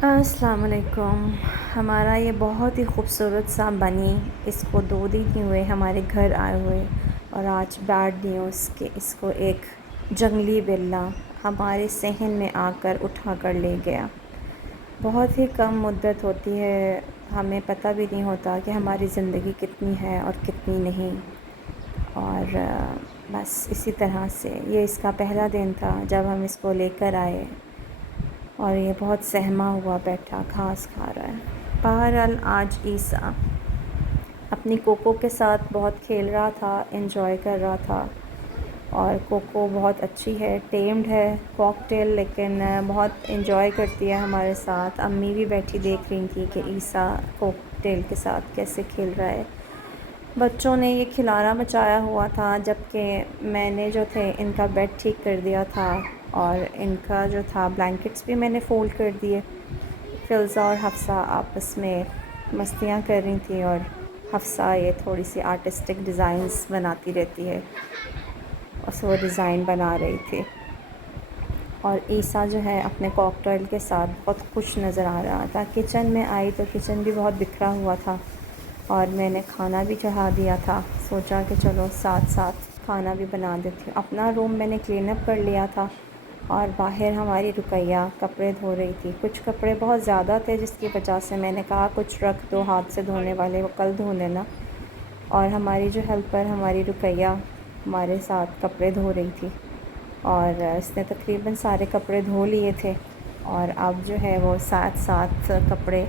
السلام علیکم۔ ہمارا یہ بہت ہی خوبصورت سا بنی، اس کو 2 دن ہی ہوئے ہمارے گھر آئے ہوئے، اور آج بیڈ نیوز کہ اس کو ایک جنگلی بلّا ہمارے صحن میں آ کر اٹھا کر لے گیا۔ بہت ہی کم مدت ہوتی ہے، ہمیں پتہ بھی نہیں ہوتا کہ ہماری زندگی کتنی ہے اور کتنی نہیں، اور بس اسی طرح سے یہ اس کا پہلا دن تھا جب ہم اس کو لے کر آئے، اور یہ بہت سہما ہوا بیٹھا گھاس کھا رہا ہے۔ بہرحال آج عیسیٰ اپنی کوکو کے ساتھ بہت کھیل رہا تھا، انجوائے کر رہا تھا، اور کوکو بہت اچھی ہے، ٹیمڈ ہے کاک ٹیل، لیکن بہت انجوائے کرتی ہے ہمارے ساتھ۔ امی بھی بیٹھی دیکھ رہی تھی کہ عیسیٰ کوک ٹیل کے ساتھ کیسے کھیل رہا ہے۔ بچوں نے یہ کھلارا مچایا ہوا تھا، جبکہ میں نے جو تھے ان کا بیڈ ٹھیک کر دیا تھا، اور ان کا جو تھا بلینکٹس بھی میں نے فولڈ کر دیے۔ فلزہ اور حفصہ آپس میں مستیاں کر رہی تھیں، اور حفصہ یہ تھوڑی سی آرٹسٹک ڈیزائنز بناتی رہتی ہے، اس وہ ڈیزائن بنا رہی تھی، اور عیسیٰ جو ہے اپنے کاک ٹیل کے ساتھ بہت خوش نظر آ رہا تھا۔ کچن میں آئی تو کچن بھی بہت بکھرا ہوا تھا، اور میں نے کھانا بھی چڑھا دیا تھا، سوچا کہ چلو ساتھ ساتھ کھانا بھی بنا دیتی ہوں۔ اپنا روم میں نے کلین اپ کر لیا تھا، اور باہر ہماری رقیہ کپڑے دھو رہی تھی۔ کچھ کپڑے بہت زیادہ تھے، جس کی وجہ سے میں نے کہا کچھ رکھ دو ہاتھ سے دھونے والے، وہ کل دھو لینا، اور ہماری جو ہیلپر ہماری رقیہ ہمارے ساتھ کپڑے دھو رہی تھی، اور اس نے تقریباً سارے کپڑے دھو لیے تھے، اور اب جو ہے وہ ساتھ ساتھ کپڑے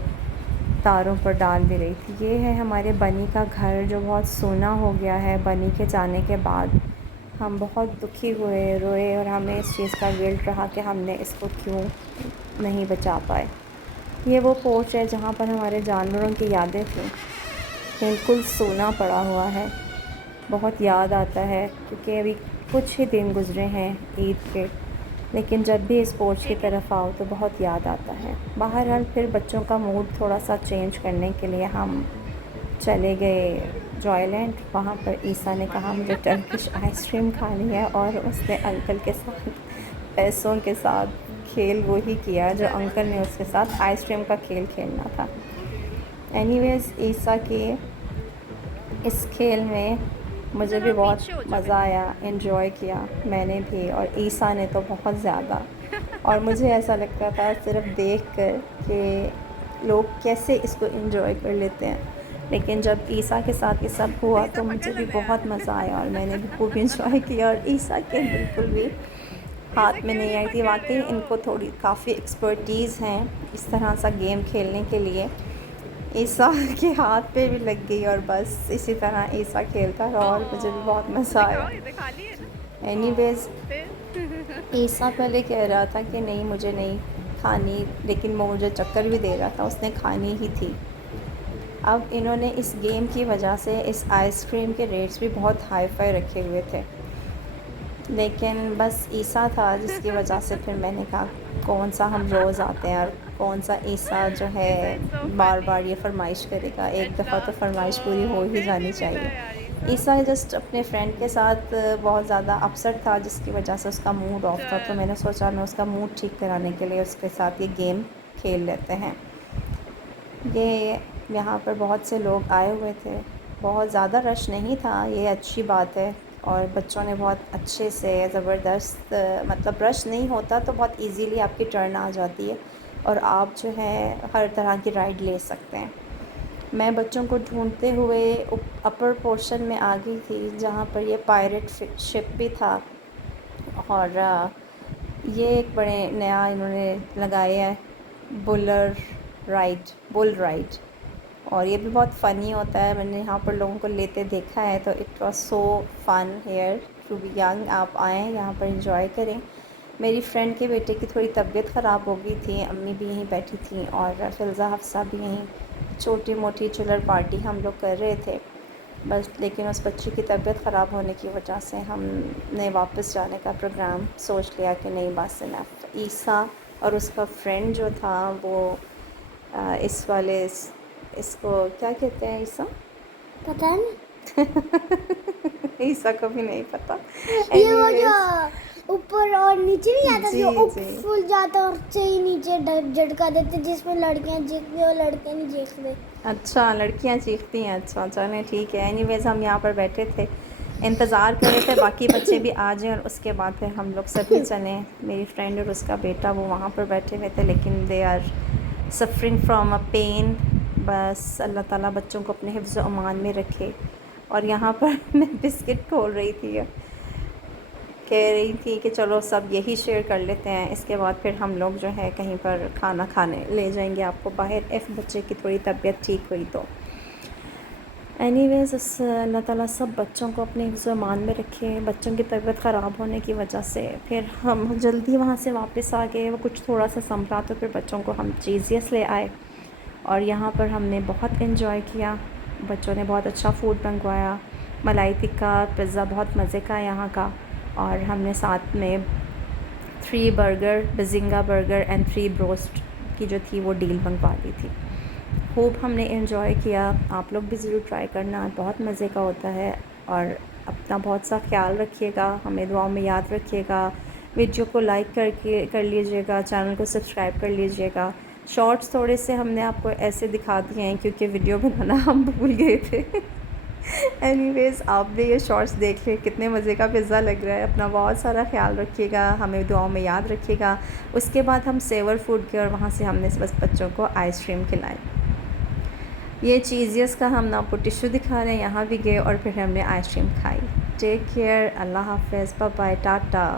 تاروں پر ڈال بھی رہی تھی۔ یہ ہے ہمارے بنی کا گھر، جو بہت سونا ہو گیا ہے بنی کے جانے کے بعد۔ ہم بہت دکھی ہوئے، روئے، اور ہمیں اس چیز کا گلٹ رہا کہ ہم نے اس کو کیوں نہیں بچا پائے۔ یہ وہ پورچ ہے جہاں پر ہمارے جانوروں کی یادیں تھیں، بالکل سونا پڑا ہوا ہے، بہت یاد آتا ہے، کیونکہ ابھی کچھ ہی دن گزرے ہیں عید کے، لیکن جب بھی اس پورچ کی طرف آؤ تو بہت یاد آتا ہے۔ بہرحال پھر بچوں کا موڈ تھوڑا سا چینج کرنے کے لیے ہم چلے گئے جوائے لینڈ۔ وہاں پر عیسیٰ نے کہا مجھے ٹرکش آئس کریم کھانی ہے، اور اس نے انکل کے ساتھ پیسوں کے ساتھ کھیل وہی کیا جو انکل نے اس کے ساتھ آئس کریم کا کھیل کھیلنا تھا۔ اینی ویز عیسیٰ کے اس کھیل میں مجھے بھی بہت مزہ آیا، انجوائے کیا میں نے بھی، اور عیسیٰ نے تو بہت زیادہ، اور مجھے ایسا لگتا تھا صرف دیکھ کر کہ لوگ کیسے اس کو انجوائے کر لیتے ہیں، لیکن جب عیسیٰ کے ساتھ یہ سب ہوا تو مجھے بھی بہت مزہ آیا، اور میں نے بھی خوب انجوائے کیا، اور عیسیٰ کے بالکل بھی ہاتھ میں نہیں آئی تھی۔ واقعی ان کو کافی ایکسپرٹیز ہیں اس طرح سا گیم کھیلنے کے لیے۔ عیسیٰ کے ہاتھ پہ بھی لگ گئی، اور بس اسی طرح عیسیٰ کھیلتا رہا، اور مجھے بھی بہت مزہ آیا۔ اینی ویز عیسیٰ پہلے کہہ رہا تھا کہ نہیں مجھے نہیں کھانی، لیکن وہ مجھے چکر بھی دے رہا تھا، اس نے کھانی ہی تھی۔ اب انہوں نے اس گیم کی وجہ سے اس آئس کریم کے ریٹس بھی بہت ہائی فائی رکھے ہوئے تھے، لیکن بس عیسیٰ تھا جس کی وجہ سے پھر میں نے کہا کون سا ہم روز آتے ہیں، اور کون سا عیسیٰ جو ہے بار بار یہ فرمائش کرے گا، ایک دفعہ تو فرمائش پوری ہو ہی جانی چاہیے۔ عیسیٰ جسٹ اپنے فرینڈ کے ساتھ بہت زیادہ اپسٹ تھا، جس کی وجہ سے اس کا موڈ آف تھا، تو میں نے سوچا میں اس کا موڈ ٹھیک کرانے کے لیے اس کے ساتھ یہ گیم کھیل لیتے ہیں۔ یہ یہاں پر بہت سے لوگ آئے ہوئے تھے، بہت زیادہ رش نہیں تھا، یہ اچھی بات ہے، اور بچوں نے بہت اچھے سے زبردست، مطلب رش نہیں ہوتا تو بہت ایزیلی آپ کی ٹرن آ جاتی ہے، اور آپ جو ہے ہر طرح کی رائڈ لے سکتے ہیں۔ میں بچوں کو ڈھونڈتے ہوئے اپر پورشن میں آ گئی تھی، جہاں پر یہ پائریٹ شپ بھی تھا، اور یہ ایک بڑے نیا انہوں نے لگایا ہے بل رائڈ، اور یہ بھی بہت فنی ہوتا ہے۔ میں نے یہاں پر لوگوں کو لیتے دیکھا ہے، تو it was so fun here to be young. آپ آئیں یہاں پر انجوائے کریں۔ میری فرینڈ کے بیٹے کی تھوڑی طبیعت خراب ہو گئی تھی، امی بھی یہیں بیٹھی تھیں، اور فلزہ حفصہ بھی یہیں، چھوٹی موٹی چلر پارٹی ہم لوگ کر رہے تھے بس، لیکن اس بچی کی طبیعت خراب ہونے کی وجہ سے ہم نے واپس جانے کا پروگرام سوچ لیا کہ نہیں بس انف۔ عیسیٰ اور اس کا فرینڈ جو تھا وہ اس کو کیا کہتے ہیں عیسیٰ؟ پتہ نہیں۔ عیسیٰ کو بھی نہیں پتا. یہ وہ Anyways, جو اوپر اور نیچے نہیں جاتا جی جو جی پھول جاتا اور سے ہی نیچے جھٹکا دیتے جس میں لڑکیاں چیختی اور لڑکے نہیں چیختے. اچھا لڑکیاں چیختی ہیں. اچھا چلیں ٹھیک ہے. اینی ویز ہم یہاں پر بیٹھے تھے, انتظار کر رہے تھے باقی بچے بھی آ جائیں اور اس کے بعد پھر ہم لوگ سبھی چلیں. میری فرینڈ اور اس کا بیٹا وہ وہاں پر بیٹھے ہوئے تھے, لیکن they are suffering from a pain. بس اللہ تعالیٰ بچوں کو اپنے حفظ و امان میں رکھے. اور یہاں پر میں بسکٹ کھول رہی تھی, کہہ رہی تھی کہ چلو سب یہی شیئر کر لیتے ہیں, اس کے بعد پھر ہم لوگ جو ہے کہیں پر کھانا کھانے لے جائیں گے آپ کو باہر, ایف بچے کی تھوڑی طبیعت ٹھیک ہوئی تو. اینی ویز اللہ تعالیٰ سب بچوں کو اپنے حفظ و امان میں رکھے. بچوں کی طبیعت خراب ہونے کی وجہ سے پھر ہم جلدی وہاں سے واپس آ گئے. وہ کچھ تھوڑا سا سنبھلا تو پھر بچوں کو ہم چیزیس لے آئے, اور یہاں پر ہم نے بہت انجوائے کیا. بچوں نے بہت اچھا فوڈ منگوایا, ملائی ٹکا پزا بہت مزے کا یہاں کا, اور ہم نے ساتھ میں 3 برگر بزنگا برگر اینڈ 3 بروسٹ کی جو تھی وہ ڈیل منگوا دی تھی. خوب ہم نے انجوائے کیا. آپ لوگ بھی ضرور ٹرائی کرنا, بہت مزے کا ہوتا ہے. اور اپنا بہت سا خیال رکھیے گا, ہمیں دعاؤں میں یاد رکھیے گا. ویڈیو کو لائک کر لیجیے گا, چینل کو سبسکرائب کر لیجیے گا. شارٹس تھوڑے سے ہم نے آپ کو ایسے دکھا دیے ہیں کیونکہ ویڈیو بنانا ہم بھول گئے تھے. اینی ویز آپ نے یہ شارٹس دیکھ لیں, کتنے مزے کا پزا لگ رہا ہے. اپنا بہت سارا خیال رکھیے گا, ہمیں دعاؤں میں یاد رکھیے گا. اس کے بعد ہم سیور فوڈ کے, اور وہاں سے ہم نے بس بچوں کو آئس کریم کھلائی. یہ چیزیس کا ہم آپ کو ٹشو دکھا رہے ہیں, یہاں بھی گئے اور پھر ہم نے آئس کریم کھائی. ٹیک کیئر, اللہ حافظ, بائے بائے, ٹاٹا.